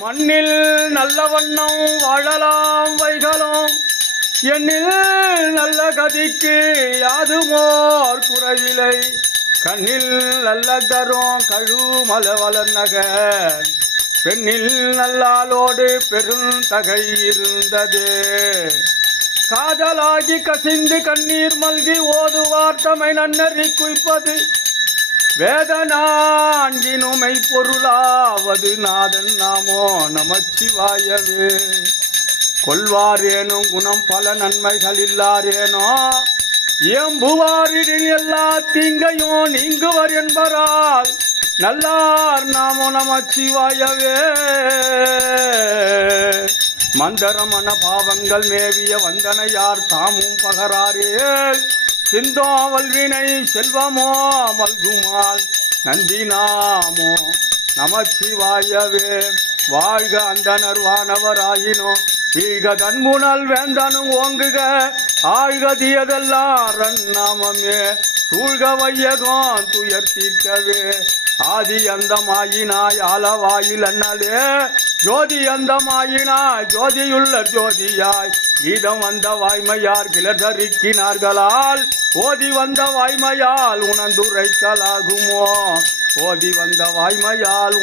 மண்ணில் நல்ல வண்ணம் வாழலாம் வைகலாம் எண்ணில் நல்ல கதிக்கு யாதுமோர் குறைவிலை கண்ணில் நல்ல தரும் கழுமல வளர்நகர் பெண்ணில் நல்லாளோடு பெருந்தகை இருந்தது காதலாகி கசிந்து கண்ணீர் மல்கி ஓதுவார் தமை நன்னறி குய்ப்பது வேதனான்கினுமை பொருளாவது நாதன் நாமோ நமச்சிவாயவே கொள்வாரேனும் குணம் பல நன்மைகள் இல்லாரேனோ ஏம்புவாரிடின் எல்லா தீங்கையும் நீங்குவர் என்பரால் நல்லார் நாமோ நமச்சிவாயவே மந்தரமன பாவங்கள் மேவிய வந்தனையார் தாமும் பகராரேல் சிந்தோவல் வினை செல்வமோ மல்குமால் நந்தினாமோ நமச்சிவாயவே வாழ்க அந்தனர் வானவராயினோ வீழ்க தன்முனல் வேந்தனும் ஓங்குக ஆழ்கதியதெல்லாம் நாமமே சூழ்க வையகம் துயர் தீர்க்கவே ஆதி அந்தமாயினாய் ஆலவாயில் அண்ணலே ஜோதி அந்தமாயினாய் ஜோதியுள்ள ஜோதியாய் கீதம் வந்த வாய்மையார் கிளதறிக்கினார்களால் ஓதி வந்த வாய்மையால் உணர்ந்துரைக்கலாகுமோ ஓதி வந்த வாய்மையால்